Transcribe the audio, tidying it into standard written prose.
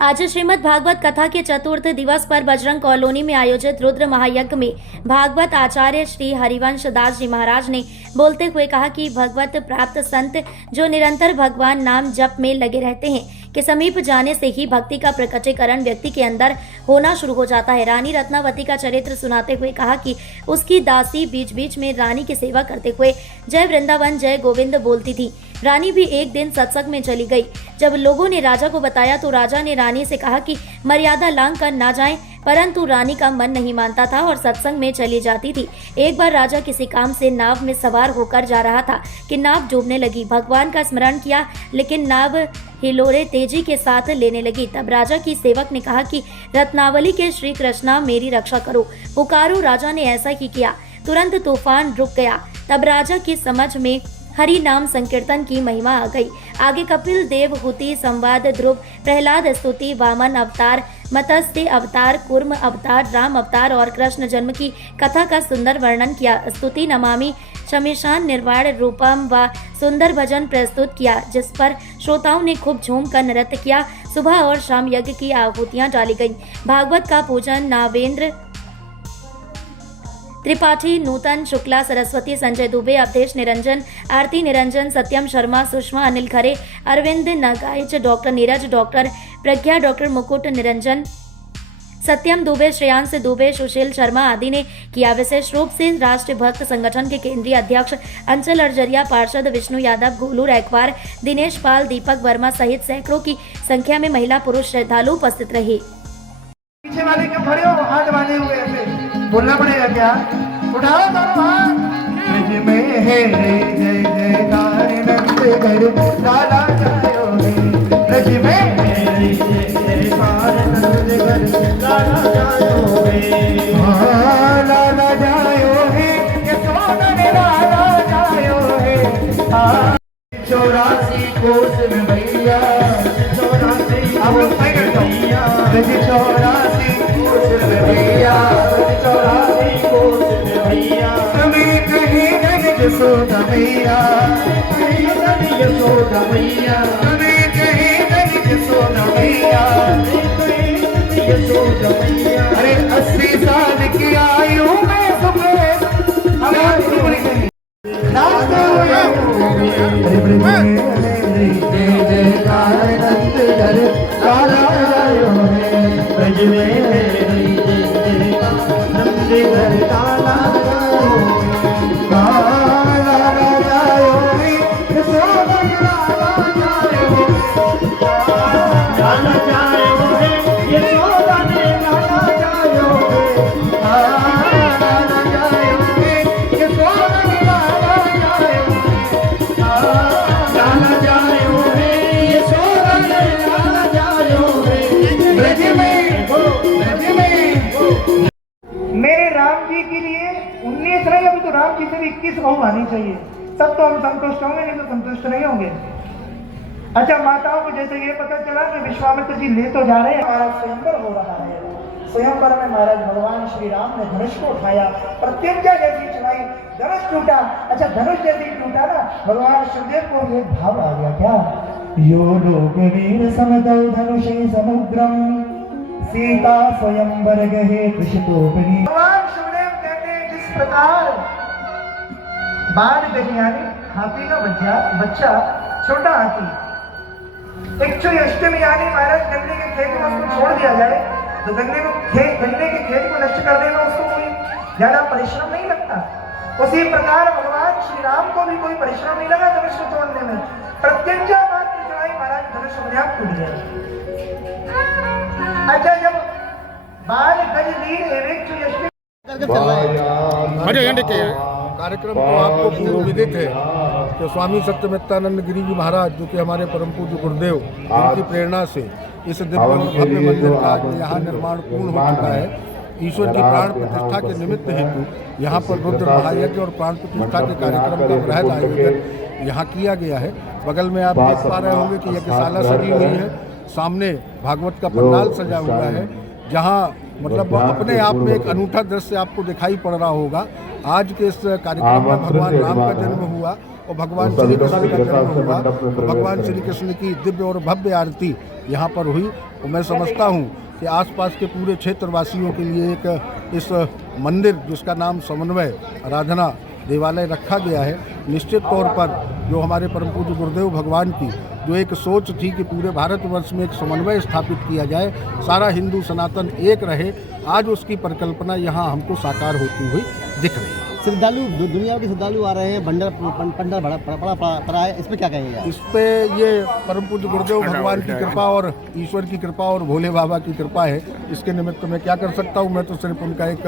आज श्रीमद् भागवत कथा के चतुर्थ दिवस पर बजरंग कॉलोनी में आयोजित रुद्र महायज्ञ में भागवत आचार्य श्री हरिवंश दास जी महाराज ने बोलते हुए कहा कि भगवत प्राप्त संत जो निरंतर भगवान नाम जप में लगे रहते हैं के समीप जाने से ही भक्ति का प्रकटीकरण व्यक्ति के अंदर होना शुरू हो जाता है। रानी रत्नावती का चरित्र सुनाते हुए कहा कि उसकी दासी बीच बीच में रानी की सेवा करते हुए जय वृंदावन जय गोविंद बोलती थी। रानी भी एक दिन सत्संग में चली गई। जब लोगों ने राजा को बताया तो राजा ने रानी से कहा कि मर्यादा लांघ कर ना जाएं, परंतु रानी का मन नहीं मानता था और सत्संग में चली जाती थी। एक बार राजा किसी काम से नाव में सवार होकर जा रहा था कि नाव डूबने लगी। भगवान का स्मरण किया लेकिन नाव हिलोरे तेजी के साथ लेने लगी। तब राजा की सेवक ने कहा कि रत्नावली के श्री कृष्णा मेरी रक्षा करो, पुकारो। राजा ने ऐसा ही किया, तुरंत तूफान रुक गया। तब राजा की समझ में हरि नाम संकीर्तन की महिमा आ गई। आगे कपिल देव हुति संवाद ध्रुव प्रहलाद स्तुति वामन अवतार मत्स्य अवतार कूर्म अवतार राम अवतार और कृष्ण जन्म की कथा का सुंदर वर्णन किया। स्तुति नमामि शमीशान निर्वाण रूपम व सुंदर भजन प्रस्तुत किया, जिस पर श्रोताओं ने खूब झूम कर नृत्य किया। सुबह और शाम यज्ञ की आहुतियां डाली गईं। भागवत का पूजन नावेंद्र त्रिपाठी, नूतन शुक्ला, सरस्वती, संजय दुबे, अवधेश निरंजन, आरती निरंजन, सत्यम शर्मा, सुषमा, अनिल खरे, अरविंद नगाइच, डॉक्टर नीरज, डॉक्टर प्रज्ञा, डॉक्टर मुकुट निरंजन, सत्यम दुबे, श्रेयांश दुबे, सुशील शर्मा आदि ने किया। विशेष रूप से राष्ट्रीय भक्त संगठन के केंद्रीय अध्यक्ष अंचल अर्जरिया, पार्षद विष्णु यादव, गोलू रैकवार, दिनेश पाल, दीपक वर्मा सहित सैकड़ों की संख्या में महिला पुरुष श्रद्धालु उपस्थित रहे। पीछे वाले क्यों खड़े हो? हाथ बांधे हुए ऐसे बोलना पड़ेगा क्या? उठाओ दोनों हाथ। ब्रज में है जय जयकार नंद घर लाला जायो रे। ब्रज में है जय जयकार नंद घर लाला जायो रे। हाँ लाला जायो है, यशोदा ने लाला जायो है। हाँ 84 कोस में भैया 84 आप लोग सही करते हो। ब्रज 84 कोस में भैया 84 कोस में भैया तुम्हें कहीं जग यशोदा मैया यशोदा मैया तुम्हें कहीं जग यशोदा मैया यशोदा मैया। अरे 80 साल की आयु में सुबह हमारी सुबह जय जयकार नंद घर लाला जायो रे। ब्रज में जय जयकार नंद घर लाला जायो लाला जायो रे। यशोदा लाला जायो लाला जायो रे। यशोदा ने लाला जायो लाला जायो रे। यशोदा ने लाला जायो लाला जायो रे। यशोदा ने लाला जायो रे। ब्रज में ब्रज में मेरे राम जी के लिए 19 रहे, अभी तो राम जी से भी 21 बहु आनी चाहिए। तब तो हम संतुष्ट होंगे, नहीं तो संतुष्ट नहीं होंगे। अच्छा, माताओं को जैसे ये पता चला कि विश्वामित्र जी ले तो जा रहे हैं, हमारा स्वयंवर हो रहा है। स्वयंवर में महाराज भगवान श्री राम ने धनुष को उठाया, प्रत्यंचा जैसी चलाई, धनुष टूटा। अच्छा, धनुष जैसी टूटा ना, भगवान शिवदेव को ये भाव आ गया क्या? यो लोक वीर समदौ धनुषे समुद्रम सीता स्वयंवर गहे कृषितोपनी। भगवान शिवदेव कहते हैं जिस प्रकार बाण गही यानी हाथी का बच्चा छोटा हाथी इक्षु अष्टमी यानी महाराज गन्ने के खेत में उसको छोड़ दिया जाए तो गन्ने के खेत को नष्ट करने में उसको कोई ज्यादा परिश्रम नहीं लगता। उसी प्रकार भगवान श्री राम को भी कोई परिश्रम नहीं लगा धनुष को तोड़ने में। प्रत्यंचा मात्र चढ़ाई महाराज धनुष अपने आप टूट गया। अच्छा, जब बाल गज लीर एवेक्षु अष्टमी कार्यक्रम तो आपको पूर्व विदित है कि स्वामी सत्यमित्रानंद गिरी जी महाराज जो कि हमारे परम पूज्य गुरुदेव, उनकी प्रेरणा से इस दिव्य और भव्य मंदिर का यहाँ निर्माण पूर्ण हो चुका है। ईश्वर की प्राण प्रतिष्ठा के निमित्त हेतु यहाँ पर रुद्र महायज्ञ और प्राण प्रतिष्ठा के कार्यक्रम का बृहद आयोजन यहाँ किया गया है। बगल में आप देख पा रहे होंगे कि यज्ञशाला सजी हुई है, सामने भागवत का पंडाल सजा हुआ है, जहाँ मतलब अपने आप में एक अनूठा दृश्य आपको दिखाई पड़ रहा होगा। आज के इस कार्यक्रम में भगवान राम का जन्म हुआ और भगवान श्री कृष्ण का जन्म हुआ। भगवान श्री कृष्ण की दिव्य और भव्य आरती यहाँ पर हुई। और मैं समझता हूँ कि आसपास के पूरे क्षेत्रवासियों के लिए एक इस मंदिर जिसका नाम समन्वय आराधना देवालय रखा गया है, निश्चित तौर पर जो हमारे परम पूज्य गुरुदेव भगवान की जो एक सोच थी कि पूरे भारतवर्ष में एक समन्वय स्थापित किया जाए, सारा हिंदू सनातन एक रहे, आज उसकी परिकल्पना यहाँ हमको साकार होती हुई दिख रही है। श्रद्धालु दुनिया के श्रद्धालु आ रहे हैं, पंडा बड़ा पड़ा है, इसमें क्या कहेंगे आप? इस पे ये परम पूज्य गुरुदेव भगवान की कृपा और ईश्वर की कृपा और भोले बाबा की कृपा है। इसके निमित्त मैं क्या कर सकता हूँ, मैं तो सिर्फ उनका एक